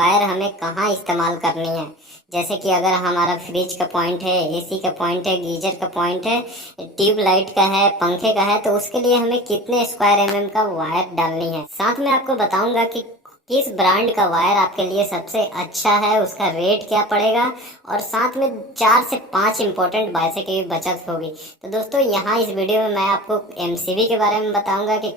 Wire हमें कहाँ इस्तेमाल करनी है। जैसे कि अगर हमारा फ्रिज का पॉइंट है, एसी का पॉइंट है, गीजर का पॉइंट है, ट्यूबलाइट का है, पंखे का है, तो उसके लिए हमें कितने स्क्वायर का वायर डालनी है। साथ में आपको बताऊंगा कि किस ब्रांड का वायर आपके लिए सबसे अच्छा है, उसका रेट क्या पड़ेगा, और साथ में 4 से 5 इंपॉर्टेंट पैसे की बचत होगी। तो दोस्तों यहाँ इस वीडियो में मैं आपको एमसीबी के बारे में बताऊंगा कि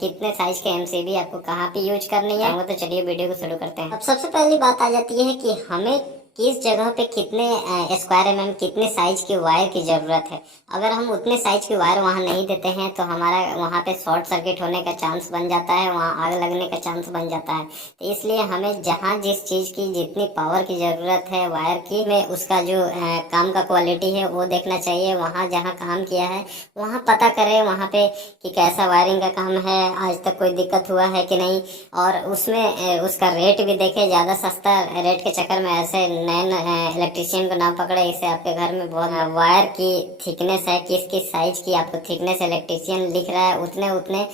कितने साइज के एमसीबी आपको कहाँ पे यूज करनी है। तो चलिए वीडियो को शुरू करते हैं। अब सबसे पहली बात आ जाती है कि हमें किस जगह पे कितने स्क्वायर कितने साइज की वायर की ज़रूरत है। अगर हम उतने साइज की वायर वहाँ नहीं देते हैं तो हमारा वहाँ पे शॉर्ट सर्किट होने का चांस बन जाता है, वहाँ आग लगने का चांस बन जाता है। तो इसलिए हमें जहाँ जिस चीज़ की जितनी पावर की ज़रूरत है वायर की, में उसका जो काम का क्वालिटी है वो देखना चाहिए। वहाँ जहाँ काम किया है वहाँ पता करें वहाँ पे कि कैसा वायरिंग का काम है, आज तक कोई दिक्कत हुआ है कि नहीं, और उसमें उसका रेट भी देखें। ज़्यादा सस्ता रेट के चक्कर में ऐसे नए इलेक्ट्रिशियन को ना पकड़े। इससे आपके घर में बहुत वायर की थिकनेस है, किस किस साइज की आपको थिकनेस इलेक्ट्रिशियन लिख रहा है, उतने उतने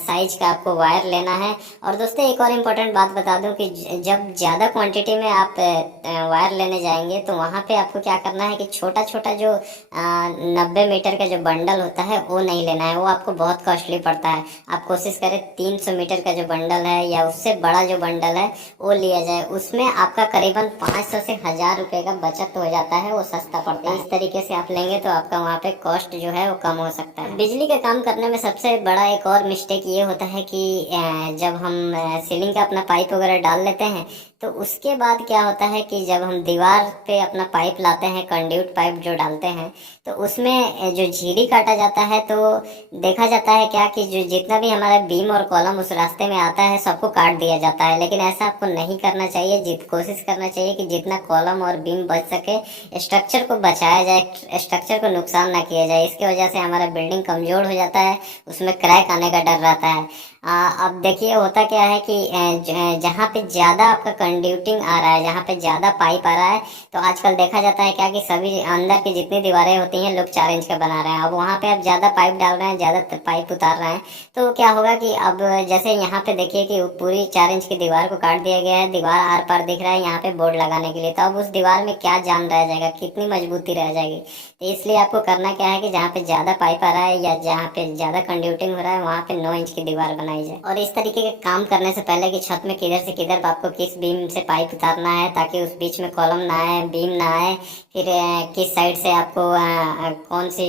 साइज का आपको वायर लेना है। और दोस्तों एक और इम्पोर्टेंट बात बता दूं कि जब ज़्यादा क्वांटिटी में आप वायर लेने जाएंगे तो वहाँ पे आपको क्या करना है कि छोटा छोटा जो 90 मीटर का जो बंडल होता है वो नहीं लेना है, वो आपको बहुत कॉस्टली पड़ता है। आप कोशिश करें 300 मीटर का जो बंडल है या उससे बड़ा जो बंडल है वो लिया जाए। उसमें आपका करीबन 500 से 1000 रुपये का बचत हो जाता है, वो सस्ता पड़ता है। इस तरीके से आप लेंगे तो आपका वहाँ पे कॉस्ट जो है वो कम हो सकता है। बिजली का काम करने में सबसे बड़ा एक और मिस्टेक ये होता है कि जब हम सीलिंग का अपना पाइप वगैरह डाल लेते हैं तो उसके बाद क्या होता है कि जब हम दीवार पे अपना पाइप लाते हैं, कंड्यूट पाइप जो डालते हैं, तो उसमें जो झिरी काटा जाता है तो देखा जाता है क्या कि जो जितना भी हमारा बीम और कॉलम उस रास्ते में आता है सबको काट दिया जाता है। लेकिन ऐसा आपको नहीं करना चाहिए। कोशिश करना चाहिए कि जितना कॉलम और बीम बच सके स्ट्रक्चर को बचाया जाए, स्ट्रक्चर को नुकसान ना किया जाए। इसकी वजह से हमारा बिल्डिंग कमजोर हो जाता है, उसमें क्रैक आने का डर रहता है। अब देखिए होता क्या है कि जहाँ पे ज़्यादा आपका कंड्यूटिंग आ रहा है, जहाँ पे ज़्यादा पाइप आ रहा है, तो आजकल देखा जाता है क्या कि सभी अंदर की जितनी दीवारें होती हैं लोग 4 इंच का बना रहे हैं। अब वहाँ पे आप ज़्यादा पाइप डाल रहे हैं, ज़्यादा पाइप उतार रहे हैं, तो क्या होगा कि अब जैसे यहाँ पे देखिए कि पूरी 4 इंच की दीवार को काट दिया गया है, दीवार आर पार दिख रहा है यहाँ पे बोर्ड लगाने के लिए, तो अब उस दीवार में क्या जान रह जाएगा, कितनी मजबूती रह जाएगी। तो इसलिए आपको करना क्या है कि जहाँ पे ज़्यादा पाइप आ रहा है या जहाँ पे ज़्यादा कंड्यूटिंग हो रहा है वहाँ पे 9 इंच की दीवार बनाई जाए। और इस तरीके के काम करने से पहले कि छत में किधर से किधर आपको किस बीम से पाइप उतारना है ताकि उस बीच में कॉलम ना आए, बीम ना आए, फिर किस साइड से आपको कौन सी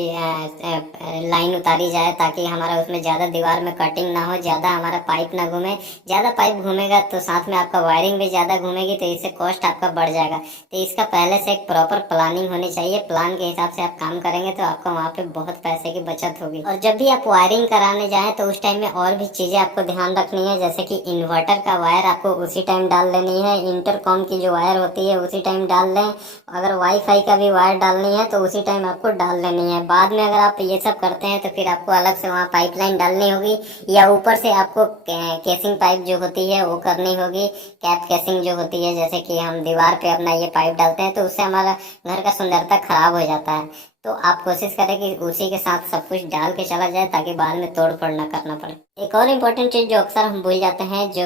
लाइन उतारी जाए ताकि हमारा उसमें ज़्यादा दीवार में कटिंग ना हो, ज़्यादा हमारा पाइप ना घूमे। ज़्यादा पाइप घूमेगा तो साथ में आपका वायरिंग भी ज़्यादा घूमेगी, तो इससे कॉस्ट आपका बढ़ जाएगा। तो इसका पहले से एक प्रॉपर प्लानिंग होनी चाहिए। प्लान के हिसाब से आप काम करेंगे तो आपको वहाँ पे बहुत पैसे की बचत होगी। और जब भी आप वायरिंग कराने जाएं तो उस टाइम में और भी चीज़ें आपको ध्यान रखनी है, जैसे कि इन्वर्टर का वायर आपको उसी टाइम डाल लेनी है, इंटरकॉम की जो वायर होती है उसी टाइम डाल लें, अगर वाईफाई का भी वायर डालनी है तो उसी टाइम आपको डाल लेनी है। बाद में अगर आप ये सब करते हैं तो फिर आपको अलग से वहाँ पाइपलाइन डालनी होगी या ऊपर से आपको केसिंग पाइप जो होती है वो करनी होगी। कैप केसिंग जो होती है, जैसे कि हम दीवार पे अपना ये पाइप डालते हैं तो उससे हमारा घर का सुंदरता खराब हो जाता है। तो आप कोशिश करें कि उसी के साथ सब कुछ डाल के चला जाए ताकि बाद में तोड़ फोड़ ना करना पड़े। एक और इम्पोर्टेंट चीज़ जो अक्सर हम भूल जाते हैं, जो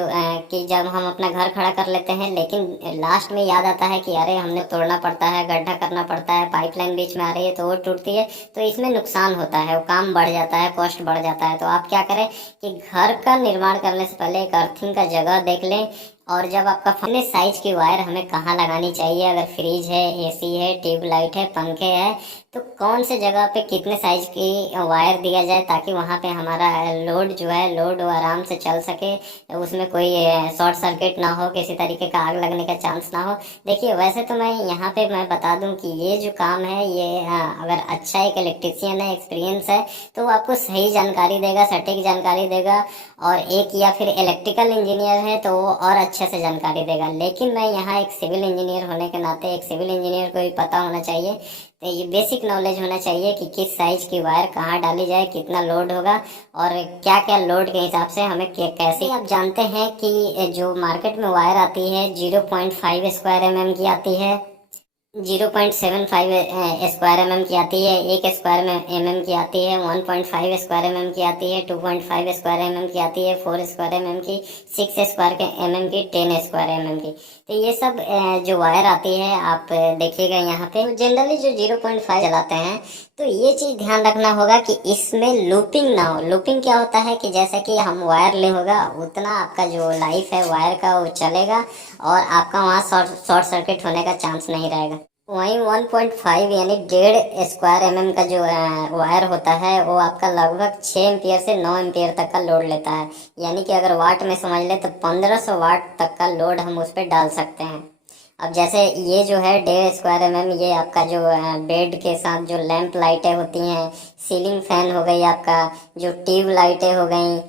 कि जब हम अपना घर खड़ा कर लेते हैं लेकिन लास्ट में याद आता है कि अरे हमने तोड़ना पड़ता है, गड्ढा करना पड़ता है, पाइपलाइन बीच में आ रही है तो वो टूटती है, तो इसमें नुकसान होता है, वो काम बढ़ जाता है, कॉस्ट बढ़ जाता है। तो आप क्या करें कि घर का निर्माण करने से पहले एक अर्थिंग का जगह देख लें, और जब आपका कितने साइज की वायर हमें कहाँ लगानी चाहिए, अगर फ्रिज है, एसी है, ट्यूबलाइट है, पंखे है, तो कौन से जगह पे कितने साइज की वायर दिया जाए ताकि वहाँ पे हमारा लोड जो है लोड आराम से चल सके, उसमें कोई शॉर्ट सर्किट ना हो, किसी तरीके का आग लगने का चांस ना हो। देखिए वैसे तो मैं यहाँ पे मैं बता दूँ कि ये जो काम है ये अगर अच्छा एक इलेक्ट्रीशियन है, एक्सपीरियंस है, तो वो आपको सही जानकारी देगा, सटीक जानकारी देगा, और एक या फिर इलेक्ट्रिकल इंजीनियर है तो वो और अच्छे से जानकारी देगा। लेकिन मैं यहाँ एक सिविल इंजीनियर होने के नाते एक सिविल इंजीनियर को भी पता होना चाहिए, तो ये बेसिक नॉलेज होना चाहिए कि किस साइज की वायर कहाँ डाली जाए, कितना लोड होगा और क्या क्या लोड के हिसाब से हमें कैसे। आप जानते हैं कि जो मार्केट में वायर आती है 0.5 स्क्वायर की आती है, 0.75 स्क्वायर एम एम की आती है, 1 स्क्वायर एम एम की आती है, 1.5 स्क्वायर एम एम की आती है, 2.5 स्क्वायर एम एम की आती है, 4 स्क्वायर एम एम की, 6 स्क्वायर के एम एम की, 10 स्क्वायर एम एम की। तो ये सब जो वायर आती है आप देखिएगा यहाँ पे। तो जनरली जो 0.5 चलाते हैं तो ये चीज़ ध्यान रखना होगा कि इसमें लूपिंग ना हो। लूपिंग क्या होता है कि जैसे कि हम वायर ले होगा उतना आपका जो लाइफ है वायर का वो चलेगा और आपका वहाँ शॉर्ट सर्किट होने का चांस नहीं रहेगा। वहीं 1.5 यानी 1.5 स्क्वायर एम एम का जो वायर होता है वो आपका लगभग 6 एम्पियर से 9 एम्पियर तक का लोड लेता है। यानी कि अगर वाट में समझ ले तो 1500 वाट तक का लोड हम उस पर डाल सकते हैं। अब जैसे ये जो है 1.5 स्क्वायर एम एम, ये आपका जो बेड के साथ जो लैंप लाइटें होती हैं, सीलिंग फैन हो गई, आपका जो ट्यूब लाइटें हो गई,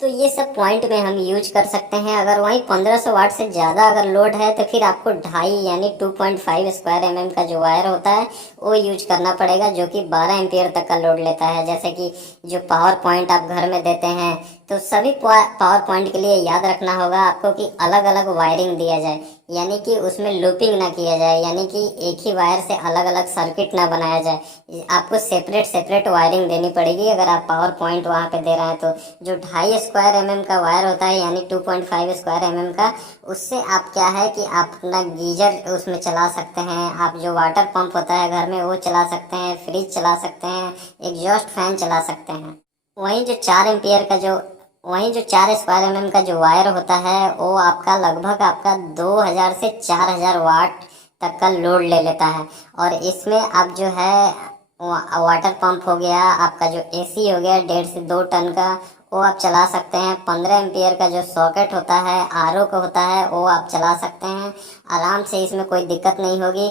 तो ये सब पॉइंट में हम यूज कर सकते हैं। अगर वहीं 1500 वाट से ज़्यादा अगर लोड है तो फिर आपको 2.5 यानी 2.5 स्क्वायर एम एम का जो वायर होता है वो यूज करना पड़ेगा, जो कि 12 एम्पियर तक का लोड लेता है। जैसे कि जो पावर पॉइंट आप घर में देते हैं तो सभी पावर पॉइंट के लिए याद रखना होगा आपको कि अलग अलग वायरिंग दिया जाए, यानी कि उसमें लूपिंग ना किया जाए, यानी कि एक ही वायर से अलग अलग सर्किट ना बनाया जाए। आपको सेपरेट सेपरेट वायरिंग देनी पड़ेगी अगर आप पावर पॉइंट वहाँ पे दे रहे हैं तो। जो 2.5 स्क्वायर एम एम का वायर होता है यानी 2.5 स्क्वायर एम एम का, उससे आप क्या है कि आप अपना गीजर उसमें चला सकते हैं, आप जो वाटर पंप होता है घर में वो चला सकते हैं, फ्रिज चला सकते हैं, एग्जॉस्ट फैन चला सकते हैं। वहीं जो 4 एम्पियर का जो वहीं जो 4 स्क्वायर एम एम का जो वायर होता है वो आपका लगभग आपका 2000 से 4000 वाट तक का लोड ले लेता है। और इसमें आप जो है वाटर पंप हो गया, आपका जो एसी हो गया 1.5 से 2 टन का, वो आप चला सकते हैं। 15 एम्पियर का जो सॉकेट होता है आरओ का होता है वो आप चला सकते हैं आराम से, इसमें कोई दिक्कत नहीं होगी।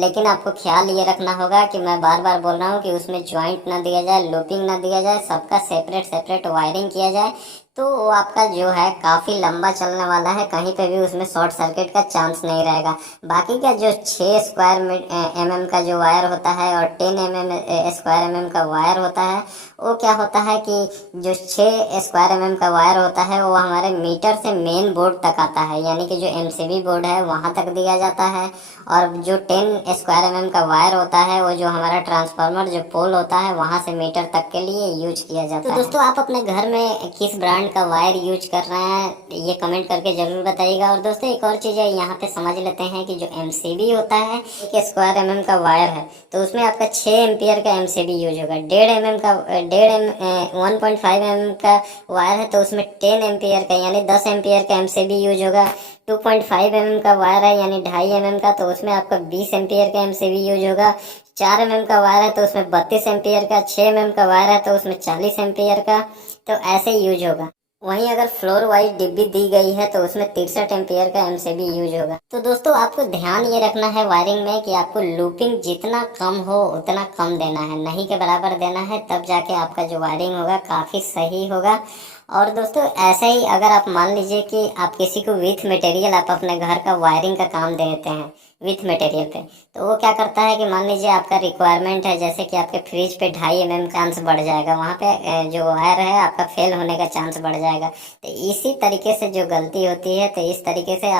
लेकिन आपको ख्याल ये रखना होगा कि मैं बार बार बोल रहा हूँ कि उसमें जॉइंट ना दिया जाए, लूपिंग ना दिया जाए, सबका सेपरेट सेपरेट वायरिंग किया जाए, तो वो आपका जो है काफ़ी लंबा चलने वाला है, कहीं पे भी उसमें शॉर्ट सर्किट का चांस नहीं रहेगा। बाकी का जो 6 स्क्वायर एम एम का जो वायर होता है और 10 m m square m m का वायर होता है, वो क्या होता है कि जो 6 स्क्वायर एम एम का वायर होता है वो हमारे मीटर से मेन बोर्ड तक आता है, यानी कि जो एमसीबी बोर्ड है वहाँ तक दिया जाता है। और जो 10 स्क्वायर एम एम का वायर होता है वो जो हमारा ट्रांसफार्मर जो पोल होता है वहाँ से मीटर तक के लिए यूज किया जाता है। तो दोस्तों आप अपने घर में किस ब्रांड का वायर यूज कर रहे हैं ये कमेंट करके जरूर बताइएगा। और दोस्तों एक और चीज़ है, यहाँ पे समझ लेते हैं कि जो एमसीबी होता है 1 स्क्वायर एम एम का वायर है तो उसमें आपका 6 एम्पियर का एमसीबी यूज होगा। 1.5 एम एम का वायर है तो उसमें 10 एम्पियर का यानी 10 एम्पियर का एमसीबी यूज होगा। 2.5 एम एम का वायर है यानी 2.5 एम एम का, तो उसमें आपका 20 एम्पियर का एमसीबी यूज होगा। 4 एम एम का वायर है तो उसमें 32 एम्पियर का, 6 एम एम का वायर है तो उसमें 40 एम्पियर का, तो ऐसे यूज होगा। वहीं अगर फ्लोर वाइज डिब्बी दी गई है तो उसमें 63 एम्पियर का एमसीबी यूज होगा। तो दोस्तों आपको ध्यान ये रखना है वायरिंग में कि आपको लूपिंग जितना कम हो उतना कम देना है, नहीं के बराबर देना है, तब जाके आपका जो वायरिंग होगा काफ़ी सही होगा। और दोस्तों ऐसे ही अगर आप मान लीजिए कि आप किसी को विथ मटेरियल आप अपने घर का वायरिंग का काम देते हैं विथ मटेरियल पे, तो वो क्या करता है कि मान लीजिए आपका रिक्वायरमेंट है जैसे कि आपके फ्रिज पे 2.5 एम एम चांस बढ़ जाएगा, वहाँ पे जो वायर है आपका फेल होने का चांस बढ़ जाएगा। तो इसी तरीके से जो गलती होती है, तो इस तरीके से